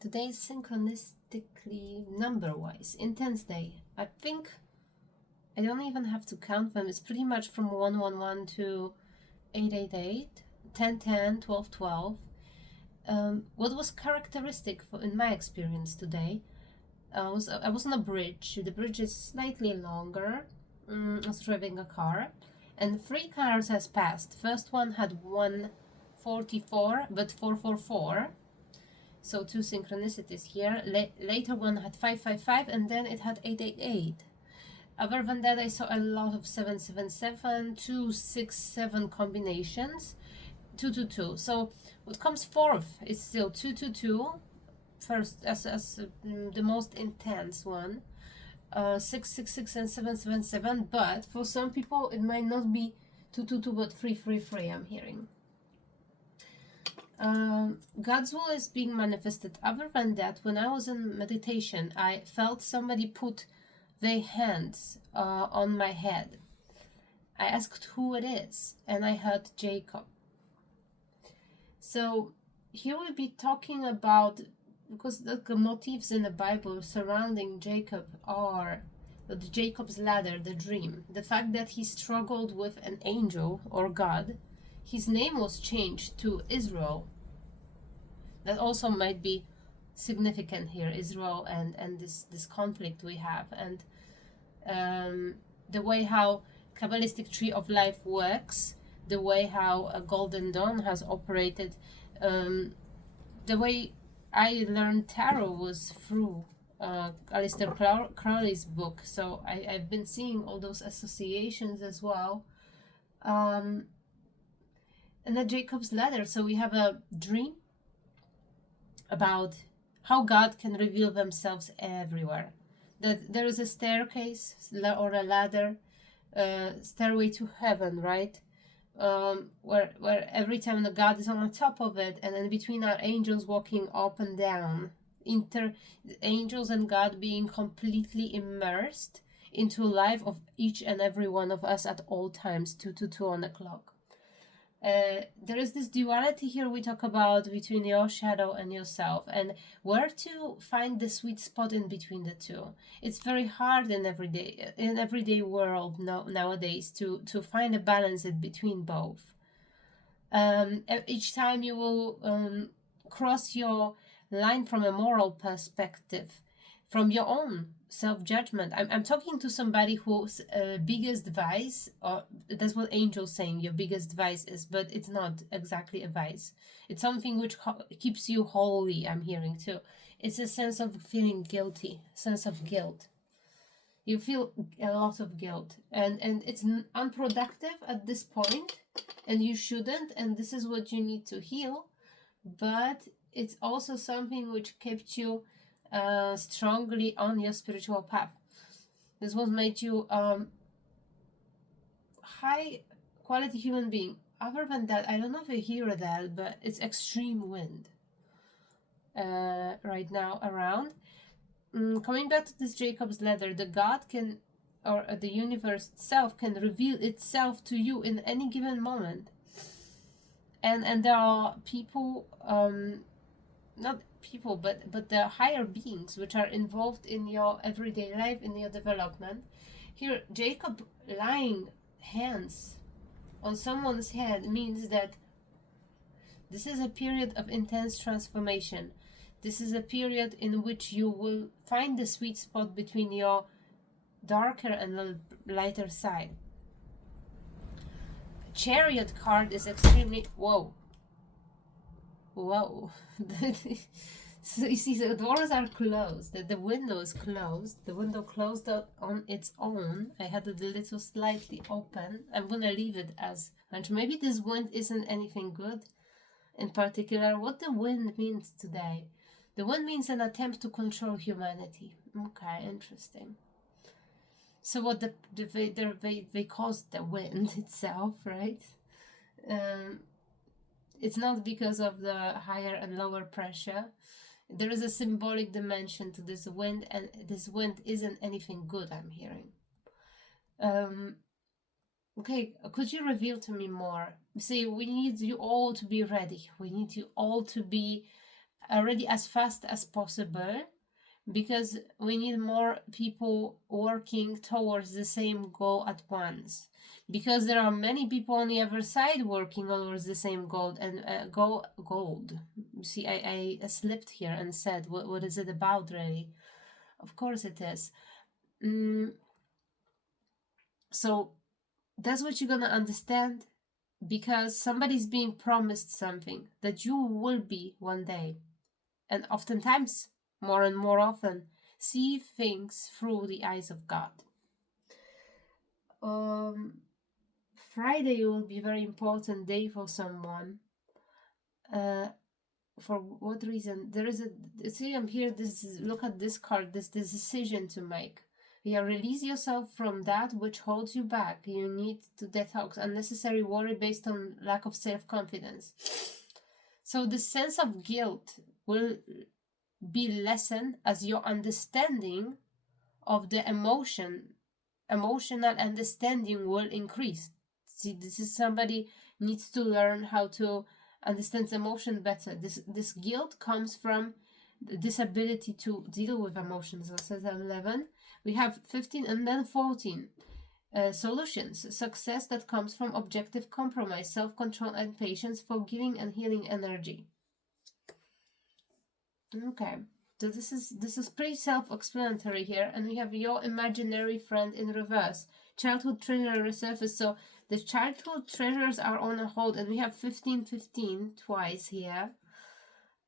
Today's synchronistically number-wise intense day. I think I don't even have to count them. It's pretty much from 111 to 888, 1010, 1212. What was characteristic in my experience today I was on a bridge. The bridge is slightly longer. I was driving a car, and 3 cars has passed. First one had 144, but 444. So 2 synchronicities here. Later one had 555, and then it had 888. Other than that, I saw a lot of 777, 267 combinations, 222. So what comes fourth is still 222, first as the most intense one. 666 and 777, but for some people it might not be 222 but 333. I'm hearing. God's will is being manifested. Other than that, when I was in meditation, I felt somebody put their hands on my head. I asked who it is, and I heard Jacob. So here we'll be talking about, because the motifs in the Bible surrounding Jacob are the Jacob's ladder, the dream, the fact that he struggled with an angel or God. His name was changed to Israel. That also might be significant here, Israel and this conflict we have, and the way how Kabbalistic tree of life works, the way how a Golden Dawn has operated, the way I learned tarot was through Aleister Crowley's book, so I've been seeing all those associations as well. And the Jacob's ladder, so we have a dream about how God can reveal themselves everywhere. That there is a staircase or a ladder, stairway to heaven, right? Where every time the God is on the top of it, and then between are angels walking up and down, angels and God being completely immersed into life of each and every one of us at all times, 2 on the clock. There is this duality here we talk about between your shadow and yourself, and where to find the sweet spot in between the two. It's very hard in everyday world nowadays to find a balance in between both. Each time you will cross your line from a moral perspective, from your own self-judgment. I'm talking to somebody whose biggest vice, or that's what Angel's saying, your biggest vice is, but it's not exactly a vice. It's something which keeps you holy, I'm hearing too. It's a sense of feeling guilty, sense of guilt. You feel a lot of guilt, and it's unproductive at this point, and you shouldn't, and this is what you need to heal, but it's also something which kept you strongly on your spiritual path. This was made you high quality human being. Other than that, I don't know if you hear that, but it's extreme wind right now around. Coming back to this Jacob's ladder, the God can, or the universe itself can reveal itself to you in any given moment. And there are people, not people, but the higher beings which are involved in your everyday life, in your development. Here, Jacob laying hands on someone's head means that this is a period of intense transformation. This is a period in which you will find the sweet spot between your darker and the lighter side. Chariot card is extremely... Whoa. So you see, the doors are closed, the window is closed, the window closed on its own. I had it a little slightly open. I'm gonna leave it as much. Maybe this wind isn't anything good in particular. What the wind means today? The wind means an attempt to control humanity. Okay, interesting. So what they caused the wind itself, right? It's not because of the higher and lower pressure. There is a symbolic dimension to this wind, and this wind isn't anything good, I'm hearing. Okay, could you reveal to me more? See, we need you all to be ready. We need you all to be already as fast as possible, because we need more people working towards the same goal at once, because there are many people on the other side working towards the same goal. And gold, see, I slipped here and said, what is it about, really? Of course it is. So that's what you're gonna understand, because somebody's being promised something that you will be one day. And oftentimes, more and more often, see things through the eyes of God. Friday will be a very important day for someone. For what reason? There is a, see, I'm here, look at this card, this decision to make. Yeah, release yourself from that which holds you back. You need to detox unnecessary worry based on lack of self-confidence. So the sense of guilt will be lessened as your understanding of the emotional understanding will increase. See, this is somebody needs to learn how to understand emotion better. This guilt comes from this ability to deal with emotions. So says 11. We have 15 and then 14. Solutions. Success that comes from objective compromise, self-control and patience, forgiving and healing energy. Okay. So this is pretty self-explanatory here, and we have your imaginary friend in reverse. Childhood treasure resurface. So the childhood treasures are on a hold, and we have 15-15 twice here.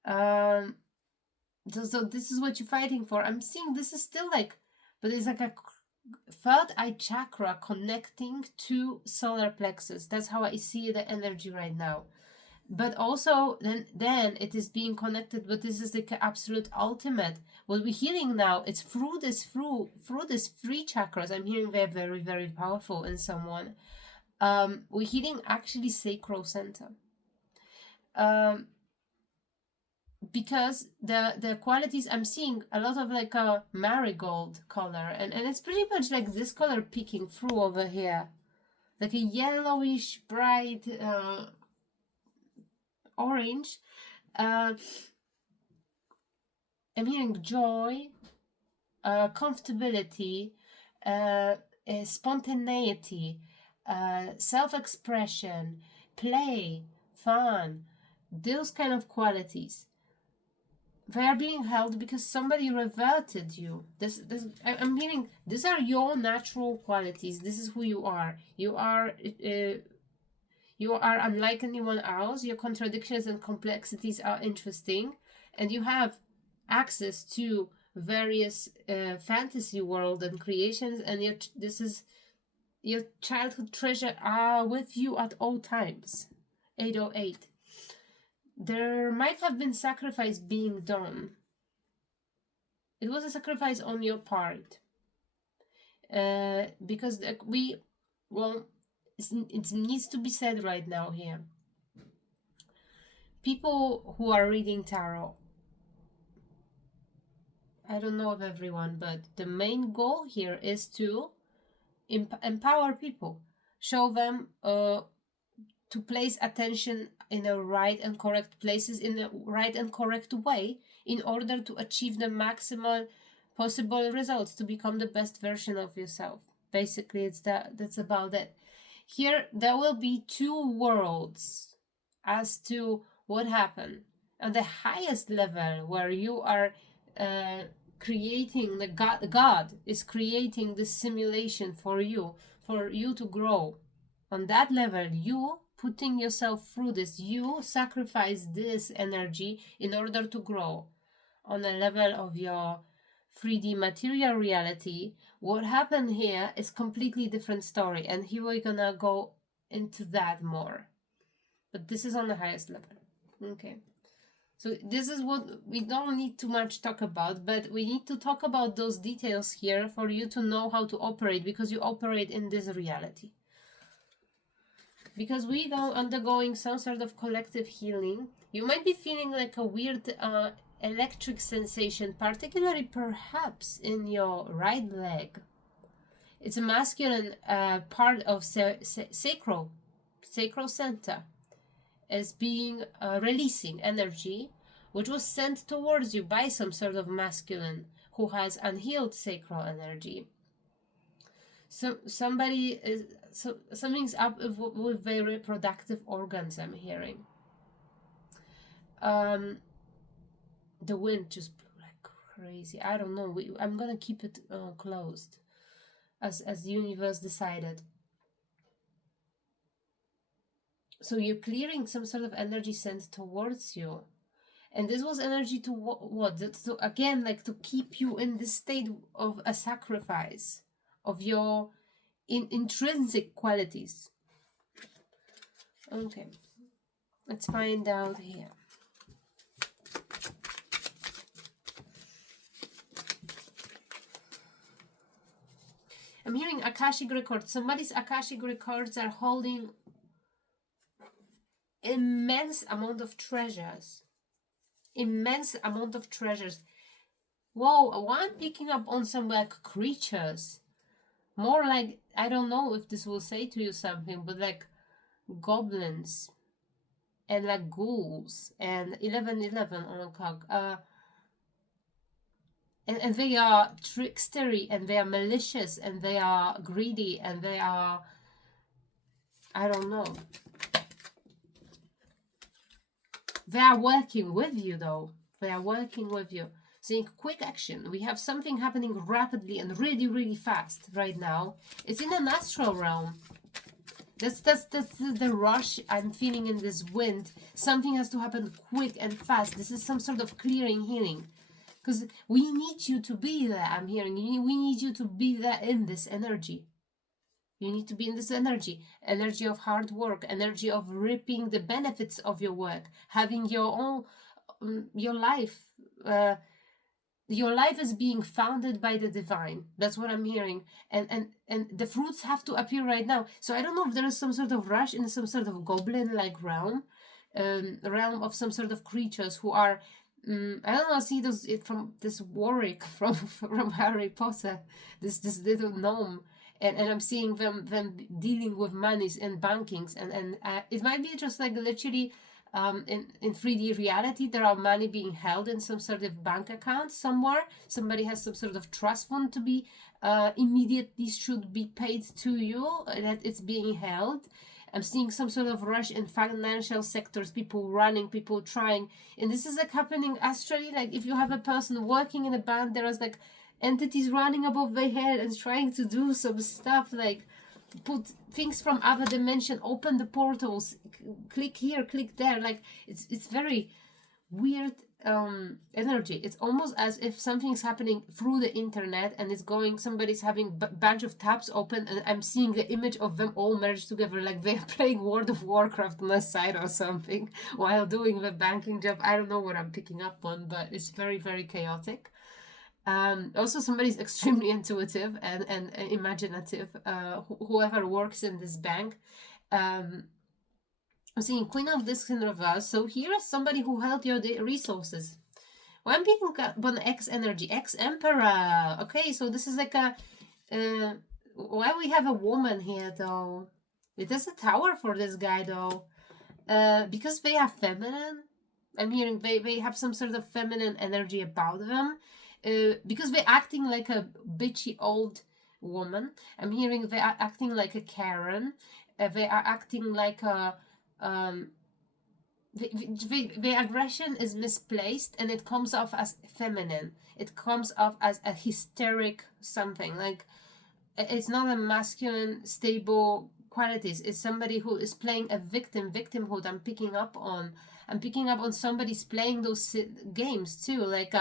So this is what you're fighting for. I'm seeing this is still like, but it's like a third eye chakra connecting to solar plexus. That's how I see the energy right now. But also then it is being connected, but this is the absolute ultimate. What we're healing now, it's through these three chakras. I'm hearing they're very, very powerful in someone. We're healing actually sacral center. Because the qualities, I'm seeing a lot of like a marigold color, and it's pretty much like this color peeking through over here, like a yellowish bright orange. I'm hearing joy, comfortability, spontaneity, self-expression, play, fun, those kind of qualities. They are being held because somebody reverted you. I'm hearing these are your natural qualities. This is who you are. You are unlike anyone else. Your contradictions and complexities are interesting, and you have access to various fantasy world and creations. And your childhood treasure are with you at all times. 808. There might have been sacrifice being done. It was a sacrifice on your part. Because it needs to be said right now here. People who are reading tarot, I don't know of everyone, but the main goal here is to empower people. Show them to place attention in the right and correct places in the right and correct way in order to achieve the maximal possible results, to become the best version of yourself. Basically, that's about it. Here, there will be two worlds as to what happened. At the highest level, where you are creating, God is creating this simulation for you to grow. On that level, you putting yourself through this, you sacrifice this energy in order to grow. On the level of your 3D material reality, what happened here is completely different story, and here we're gonna go into that more. But this is on the highest level. Okay. So this is what we don't need too much talk about, but we need to talk about those details here for you to know how to operate, because you operate in this reality. Because we are undergoing some sort of collective healing. You might be feeling like a weird electric sensation, particularly perhaps in your right leg. It's a masculine part of sacral center, as being releasing energy, which was sent towards you by some sort of masculine who has unhealed sacral energy. So somebody is, so something's up with their reproductive organs, I'm hearing. The wind just blew like crazy. I don't know. I'm gonna keep it closed, as the universe decided. So you're clearing some sort of energy sent towards you, and this was energy to what? To again, like to keep you in this state of a sacrifice of your intrinsic qualities. Okay, let's find out here. I'm hearing Akashic records. Somebody's Akashic records are holding immense amount of treasures. Immense amount of treasures. Whoa, I'm picking up on some like creatures. More like, I don't know if this will say to you something, but like goblins and like ghouls and 1111 on the clock. And they are trickstery and they are malicious and they are greedy and they are, I don't know. They are working with you though. They are working with you. Saying quick action. We have something happening rapidly and really, really fast right now. It's in an astral realm. That's the rush I'm feeling in this wind. Something has to happen quick and fast. This is some sort of clearing, healing. Because we need you to be there, I'm hearing. We need you to be there in this energy. You need to be in this energy. Energy of hard work. Energy of reaping the benefits of your work. Having your own, your life. Your life is being founded by the divine. That's what I'm hearing. And the fruits have to appear right now. So I don't know if there is some sort of rush in some sort of goblin-like realm. Realm of some sort of creatures who are... I don't know, I see it from this Warwick from Harry Potter, this little gnome, and I'm seeing them dealing with monies and bankings, and it might be just like literally in 3D reality there are money being held in some sort of bank account somewhere. Somebody has some sort of trust fund to be immediately should be paid to you, that it's being held. I'm seeing some sort of rush in financial sectors, people running, people trying. And this is like happening astrally. Like if you have a person working in a bank, there is like entities running above their head and trying to do some stuff like put things from other dimension, open the portals, click here, click there. Like it's very weird energy. It's almost as if something's happening through the internet and it's going, somebody's having a bunch of tabs open and I'm seeing the image of them all merged together like they're playing World of Warcraft on the side or something while doing the banking job. I don't know what I'm picking up on, but it's very, very chaotic. Also somebody's extremely intuitive and imaginative, whoever works in this bank. I'm seeing Queen of Discs in reverse. So here is somebody who held your resources. Well, I'm picking up on X energy, X Emperor. Okay, so this is like a... why we have a woman here though? It is a tower for this guy though. Because they are feminine. I'm hearing they have some sort of feminine energy about them. Because they're acting like a bitchy old woman. I'm hearing they are acting like a Karen. They are acting like a... the aggression is misplaced and it comes off as feminine. It comes off as a hysteric something. Like it's not a masculine, stable qualities. It's somebody who is playing a victimhood. I'm picking up on somebody's playing those games too, like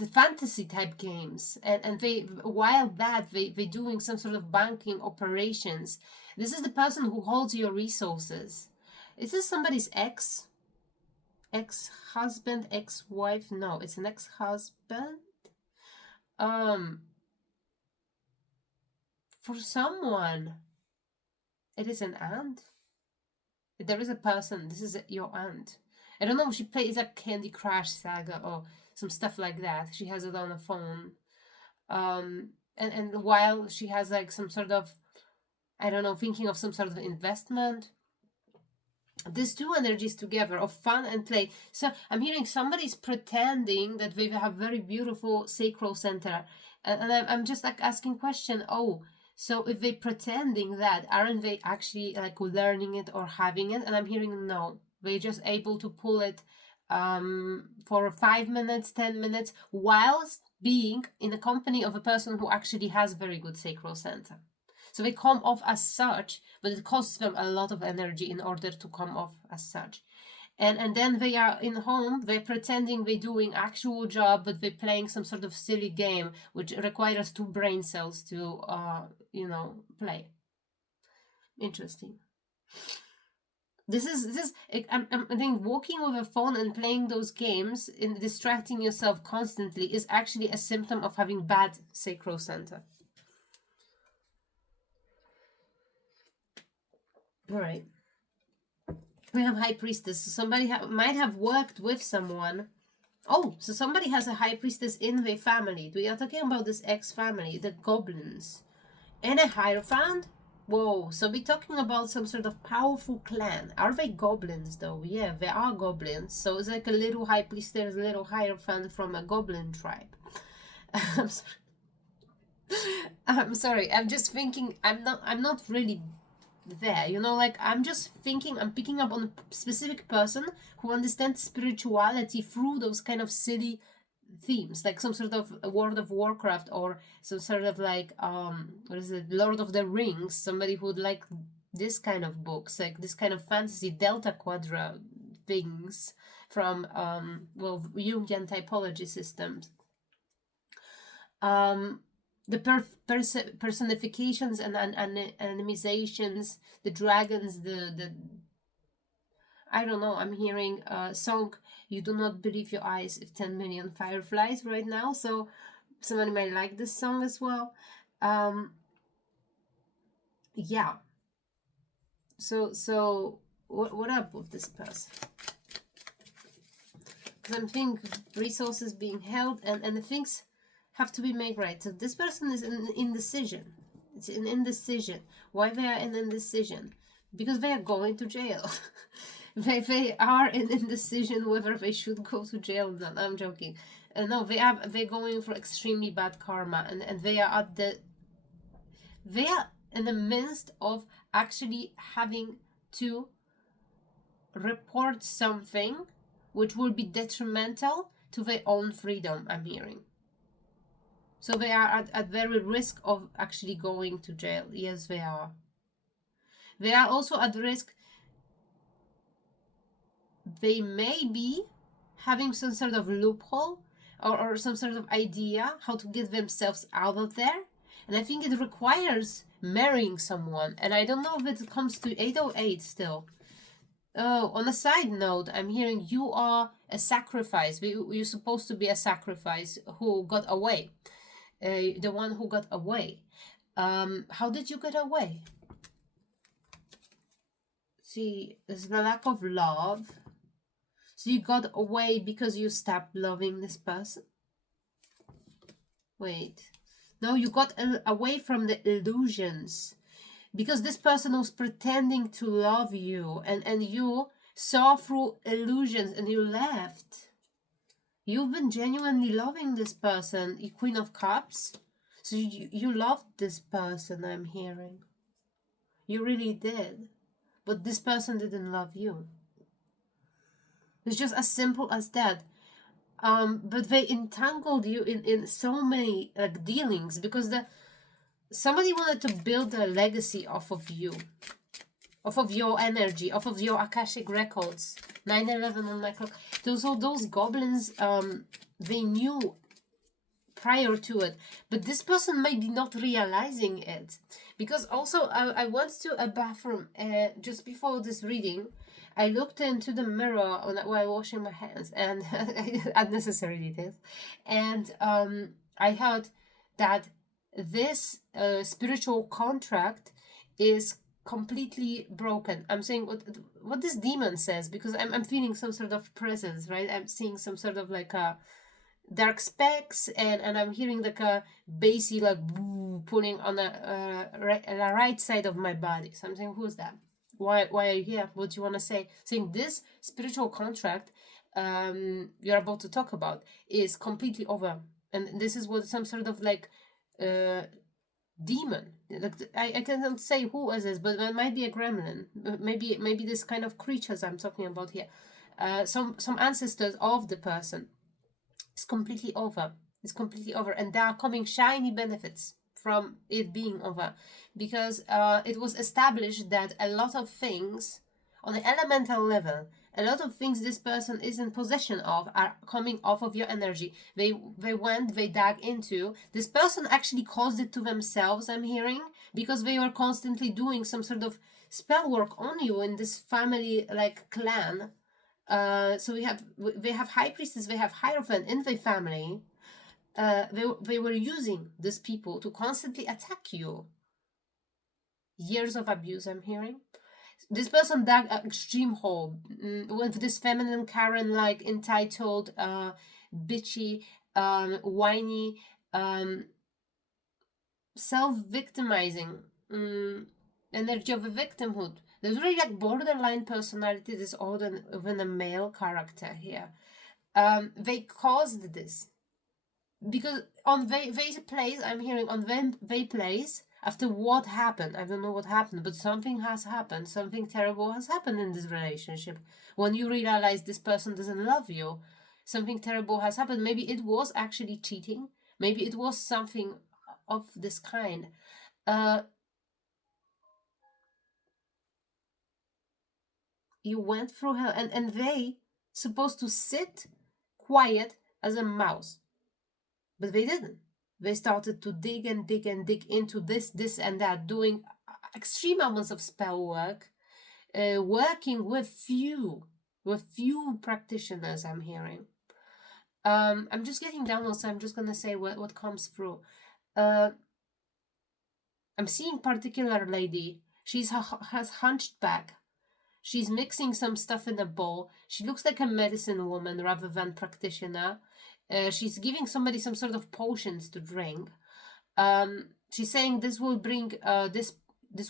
the fantasy type games, and they while that they doing some sort of banking operations. This is the person who holds your resources. Is this somebody's ex-husband, ex-wife? No, it's an ex-husband. For someone it is an aunt. There is a person, this is your aunt. I don't know if she plays a Candy Crush Saga or some stuff like that. She has it on a phone. And while she has like some sort of, I don't know, thinking of some sort of investment. these two energies together of fun and play. So I'm hearing somebody's pretending that they have very beautiful sacral center, and I'm just like asking question. Oh, so if they pretending that, aren't they actually like learning it or having it? And I'm hearing no, they're just able to pull it for 5 minutes, 10 minutes, whilst being in the company of a person who actually has very good sacral center. So they come off as such, but it costs them a lot of energy in order to come off as such. And then they are in home, they're pretending they're doing actual job, but they're playing some sort of silly game, which requires two brain cells to, play. Interesting. I think walking with a phone and playing those games and distracting yourself constantly is actually a symptom of having bad sacral center. All right. We have high priestess. So somebody might have worked with someone. Oh, so somebody has a high priestess in their family. We are talking about this ex-family, the goblins. And a hierophant? Whoa, so we're talking about some sort of powerful clan. Are they goblins though? Yeah, they are goblins. So it's like a little high priestess, a little hierophant from a goblin tribe. I'm sorry. I'm sorry. I'm just thinking I'm not really there, like I'm just thinking, I'm picking up on a specific person who understands spirituality through those kind of silly themes, like some sort of World of Warcraft or some sort of like what is it, Lord of the Rings. Somebody who would like this kind of books, like this kind of fantasy Delta Quadra things from Jungian typology systems. The personifications and animizations, the dragons, the I don't know. I'm hearing a song, "You Do Not Believe Your Eyes" if 10 million fireflies right now. So somebody might like this song as well. Yeah. So what up with this person? Because I'm thinking resources being held and the things have to be made right. So this person is in indecision. It's an indecision. Why they are in indecision? Because they are going to jail. they are in indecision whether they should go to jail or not. I'm joking. No, they're going for extremely bad karma, and they are in the midst of actually having to report something which will be detrimental to their own freedom, I'm hearing. So they are at very risk of actually going to jail. Yes, they are. They are also at risk. They may be having some sort of loophole or some sort of idea how to get themselves out of there. And I think it requires marrying someone. And I don't know if it comes to 808 still. Oh, on a side note, I'm hearing you are a sacrifice. You're supposed to be a sacrifice who got away. The one who got away. How did you get away? See, there's the lack of love. So you got away because you stopped loving this person? Wait. No, you got away from the illusions. Because this person was pretending to love you and you saw through illusions and you left. You've been genuinely loving this person, Queen of Cups. So you loved this person, I'm hearing. You really did. But this person didn't love you. It's just as simple as that. But they entangled you in so many dealings because somebody wanted to build a legacy off of you, off of your energy, off of your Akashic records. 9/11 on my clock. Those goblins, they knew prior to it, but this person might be not realizing it. Because also, I went to a bathroom just before this reading. I looked into the mirror while washing my hands, and unnecessary details. And I heard that this spiritual contract is completely broken. I'm saying what this demon says, because I'm feeling some sort of presence, right? I'm seeing some sort of like a dark specks, and I'm hearing like a bassy like pulling on the right side of my body. So I'm saying, who's that? Why are you here? What do you want to say? Saying this spiritual contract you're about to talk about is completely over. And this is what some sort of like uh demon. Like I cannot say who is this, but it might be a gremlin. Maybe this kind of creatures I'm talking about here. Some ancestors of the person. It's completely over. It's completely over, and there are coming shiny benefits from it being over, because it was established that a lot of things on the elemental level, a lot of things this person is in possession of are coming off of your energy. They dug into. This person actually caused it to themselves, I'm hearing, because they were constantly doing some sort of spell work on you in this family like clan. So they have high priestess, they have hierophant in the family. They were using these people to constantly attack you. Years of abuse, I'm hearing. This person dug an extreme hole with this feminine Karen, like entitled, bitchy, whiny, self-victimizing energy of a victimhood. There's really like borderline personality disorder within a male character here. They caused this because on they place, I'm hearing on them they place, after what happened, I don't know what happened, but something has happened, something terrible has happened in this relationship. When you realize this person doesn't love you, something terrible has happened. Maybe it was actually cheating, maybe it was something of this kind. uh you went through hell, and they supposed to sit quiet as a mouse, but they didn't. They started to dig and dig and dig into this and that, doing extreme amounts of spell work, working with few practitioners, I'm hearing. I'm just getting down on, so I'm just gonna say what comes through. uh I'm seeing particular lady. Has hunched back. She's mixing some stuff in a bowl. She looks like a medicine woman rather than practitioner. She's giving somebody some sort of potions to drink. She's saying this will bring this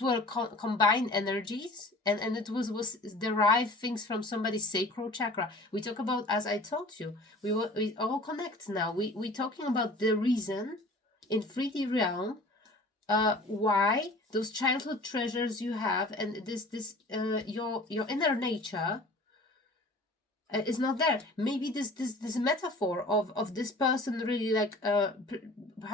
will combine energies, and it was derive things from somebody's sacral chakra. We talk about, as I told you, we all connect now. We talking about the reason in 3D realm, why those childhood treasures you have, and this your inner nature is not there. Maybe this metaphor of this person really like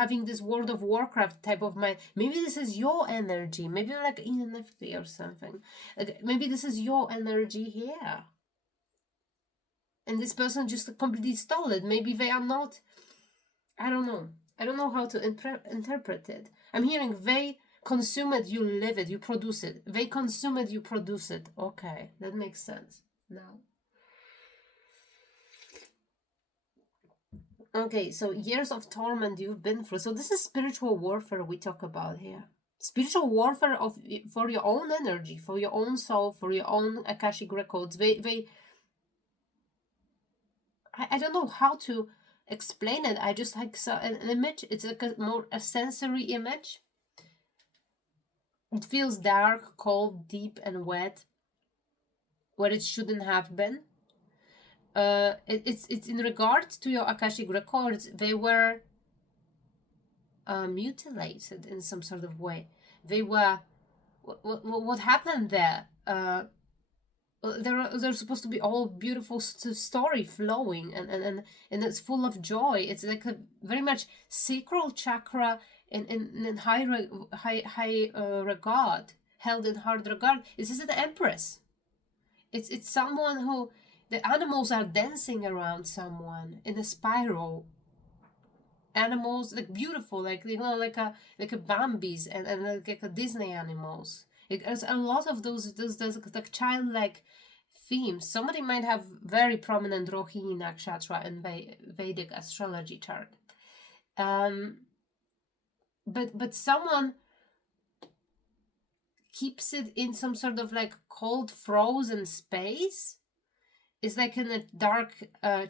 having this World of Warcraft type of mind. Maybe this is your energy. Maybe you're like ENFP or something. Like, maybe this is your energy here, and this person just completely stole it. Maybe they are not. I don't know. I don't know how to interpret it. I'm hearing they consume it, you live it, you produce it. They consume it, you produce it. Okay, that makes sense now. Okay, so years of torment you've been through. So this is spiritual warfare we talk about here. Spiritual warfare for your own energy, for your own soul, for your own Akashic records. I don't know how to explain it. I just like saw an image. It's like a sensory image. It feels dark, cold, deep, and wet, where it shouldn't have been. It's in regard to your Akashic records. They were mutilated in some sort of way. They were. What happened there? They're supposed to be all beautiful story flowing, and it's full of joy. It's like a very much sacral chakra in high regard, held in hard regard. This is the Empress. It's someone who, the animals are dancing around someone in a spiral. Animals like beautiful, like like a Bambi's and like a Disney animals. There's a lot of those like childlike themes. Somebody might have very prominent Rohini nakshatra in Vedic astrology chart. But someone keeps it in some sort of like cold frozen space. It's like in a dark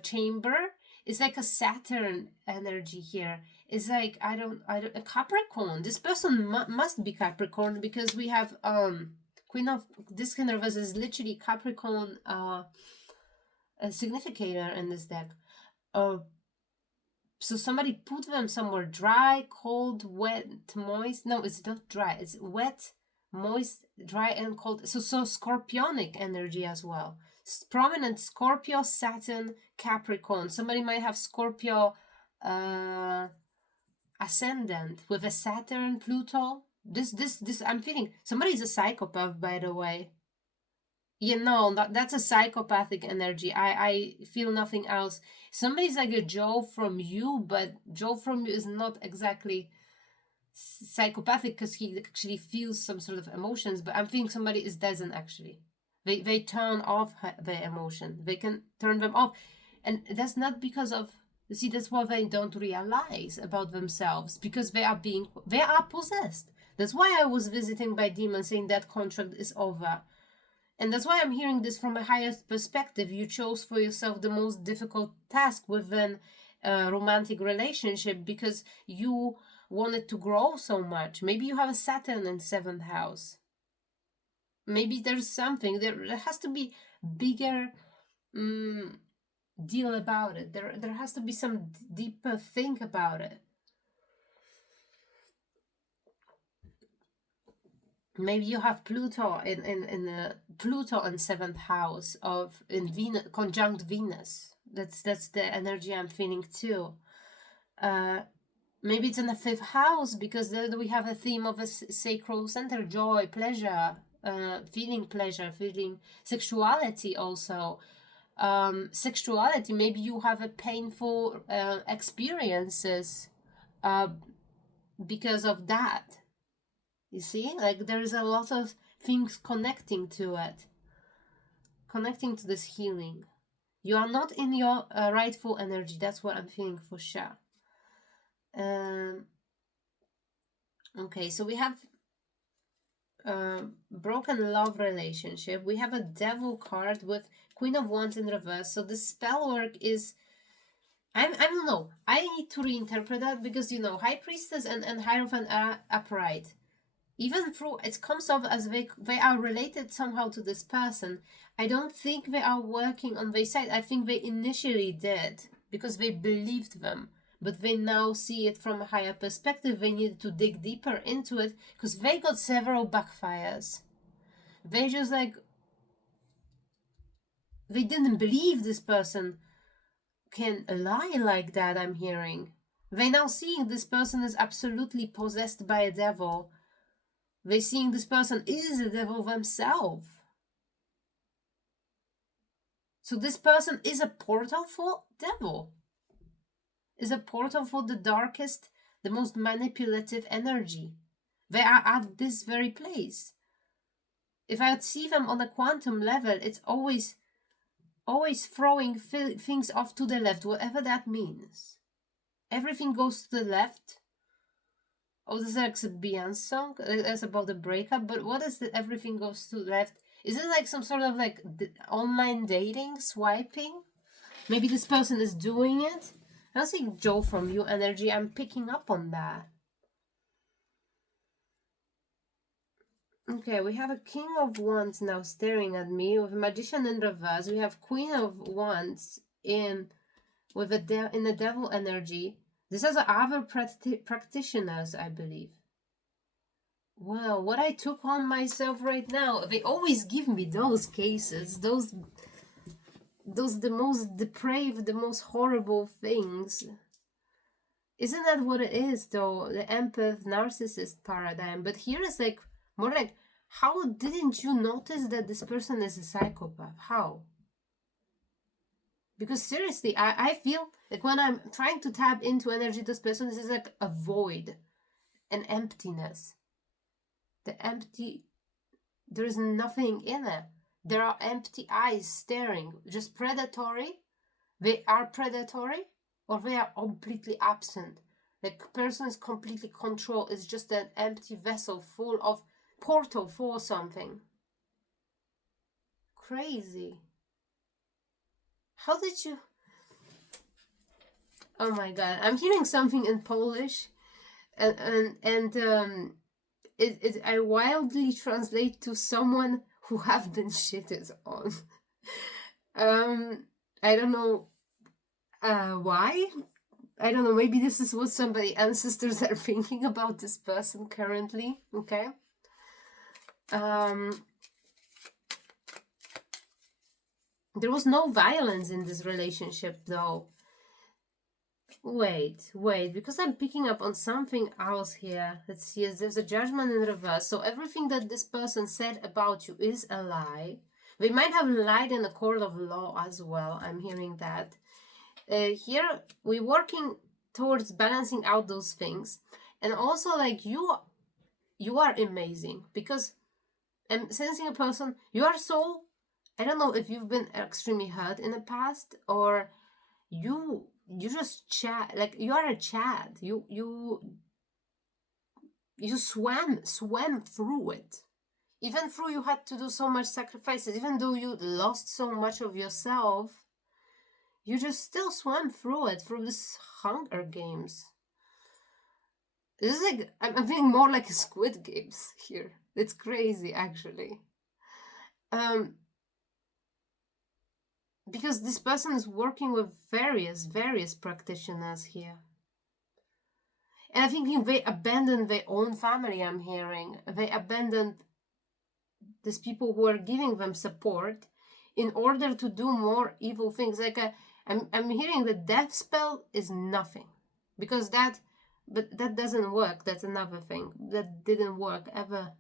chamber. It's like a Saturn energy here. It's like I don't a Capricorn. This person must be Capricorn, because we have Queen of Disc in reverse is literally Capricorn a significator in this deck. So somebody put them somewhere dry, cold, wet, moist. No, it's not dry. It's wet, moist, dry, and cold. So scorpionic energy as well. Prominent Scorpio, Saturn, Capricorn. Somebody might have Scorpio ascendant with a Saturn, Pluto. This. I'm feeling somebody's a psychopath, by the way. You know, that's a psychopathic energy. I feel nothing else. Somebody's like a Joe from you, but Joe from you is not exactly psychopathic because he actually feels some sort of emotions, but I'm feeling somebody doesn't actually. They turn off their emotion. They can turn them off. And that's not because of, you see, that's what they don't realize about themselves, because they are possessed. That's why I was visiting by demons saying that contract is over. And that's why I'm hearing this from a highest perspective. You chose for yourself the most difficult task within a romantic relationship because you wanted to grow so much. Maybe you have a Saturn in 7th house. Maybe there's something. There has to be bigger deal about it. There has to be some deeper think about it. Maybe you have Pluto in Pluto in 7th house in Venus conjunct Venus. That's the energy I'm feeling too. Maybe it's in the 5th house because there we have a theme of a sacral center, joy, pleasure, feeling sexuality also. Sexuality, maybe you have a painful experiences because of that. You see, like there is a lot of things connecting to it, connecting to this healing. You are not in your rightful energy. That's what I'm feeling for sure. Okay, so we have broken love relationship. We have a devil card with Queen of Wands in reverse. So the spell work is, I don't know. I need to reinterpret that because, you know, High Priestess and Hierophant are upright. Even through, it comes off as they are related somehow to this person. I don't think they are working on their side. I think they initially did because they believed them. But they now see it from a higher perspective. They needed to dig deeper into it because they got several backfires. They just like, they didn't believe this person can lie like that, I'm hearing. They now seeing this person is absolutely possessed by a devil. They seeing this person is a devil themselves. So this person is a portal for devil. Is a portal for the darkest, the most manipulative energy. They are at this very place. If I see them on a quantum level, it's always throwing things off to the left, whatever that means. Everything goes to the left. Oh, this is like a Beyonce song. That's about the breakup. But what is the everything goes to the left? Is it like some sort of like online dating, swiping? Maybe this person is doing it. I don't think Joe from you energy. I'm picking up on that. Okay, we have a King of Wands now staring at me with a Magician in reverse. We have Queen of Wands in a devil energy. This is other practitioners, I believe. Well, what I took on myself right now, they always give me those cases, those the most depraved, the most horrible things. Isn't that what it is, though? The empath narcissist paradigm. But here is like more like, how didn't you notice that this person is a psychopath? How? Because seriously, I feel like when I'm trying to tap into energy, this person is like a void, an emptiness. The empty, there is nothing in it. There are empty eyes staring, just predatory. They are predatory, or they are completely absent. The person is completely controlled. It's just an empty vessel full of portal for something. Crazy. How did you... Oh my god, I'm hearing something in Polish, and I wildly translate to someone who have been shitted on. I don't know why. I don't know, maybe this is what somebody ancestors are thinking about this person currently. Okay. There was no violence in this relationship though. Wait, because I'm picking up on something else here. Let's see, there's a judgment in reverse. So everything that this person said about you is a lie. They might have lied in a court of law as well. I'm hearing that. Here, we're working towards balancing out those things. And also, like, you are amazing. Because I'm sensing a person, you are so... I don't know if you've been extremely hurt in the past, or you just chat, like you are a Chad. You swam through it. Even though you had to do so much sacrifices, even though you lost so much of yourself, you just still swam through it, through this Hunger Games. This is like, I'm feeling more like a Squid Games here. It's crazy, actually. Because this person is working with various practitioners here. And I think they abandoned their own family, I'm hearing. They abandoned these people who are giving them support in order to do more evil things. Like, I'm hearing the death spell is nothing. Because that doesn't work. That's another thing. That didn't work ever.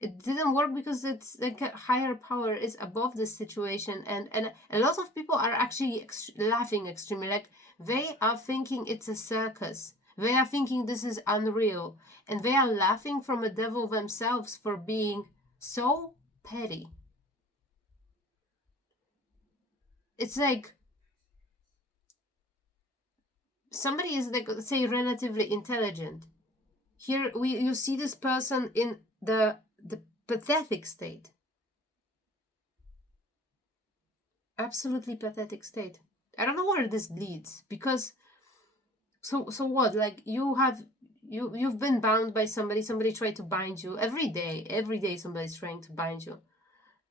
It didn't work because it's like a higher power is above this situation, and a lot of people are actually laughing extremely, like they are thinking it's a circus, they are thinking this is unreal, and they are laughing from a devil themselves for being so petty. It's like somebody is, like, say, relatively intelligent. Here you see this person in the pathetic state. Absolutely pathetic state. I don't know where this leads, because so what? Like, you've been bound by somebody tried to bind you every day somebody's trying to bind you.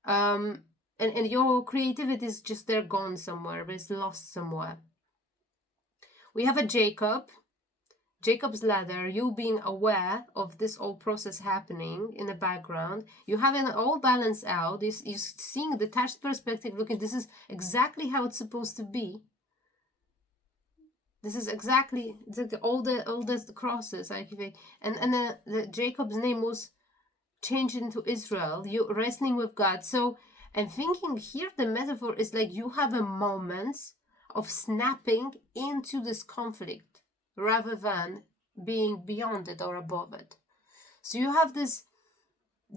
And your creativity is just there, gone somewhere, it's lost somewhere. We have a Jacob's ladder, you being aware of this whole process happening in the background. You have it all balanced out. You're seeing detached perspective, looking, this is exactly how it's supposed to be. This is exactly, it's like all the crosses. And the Jacob's name was changed into Israel. You wrestling with God. So I'm thinking here the metaphor is like you have a moment of snapping into this conflict, rather than being beyond it or above it. So you have this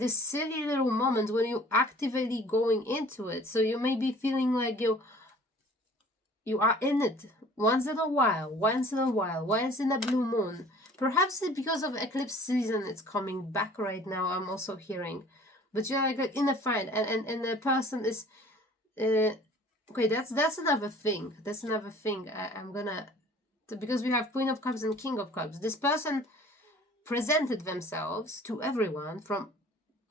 silly little moment when you actively going into it. So you may be feeling like you are in it once in a while, once in a blue moon. Perhaps it's because of eclipse season, it's coming back right now, I'm also hearing. But you're like in a fight, and the person is... okay, that's another thing. I'm gonna... because we have Queen of Cups and King of Cups. This person presented themselves to everyone from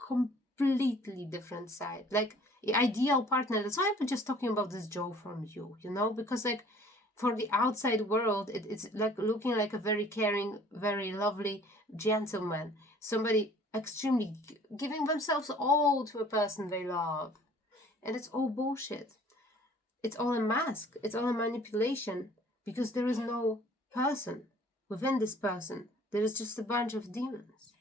completely different side, like the ideal partner. That's why I'm just talking about this Joe from You, because like for the outside world, it's like looking like a very caring, very lovely gentleman, somebody extremely giving themselves all to a person they love, and it's all bullshit. It's all a mask. It's all a manipulation, because there is no person within this person. There is just a bunch of demons.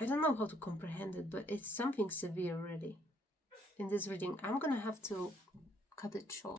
I don't know how to comprehend it, but it's something severe already. In this reading, I'm gonna have to cut it short.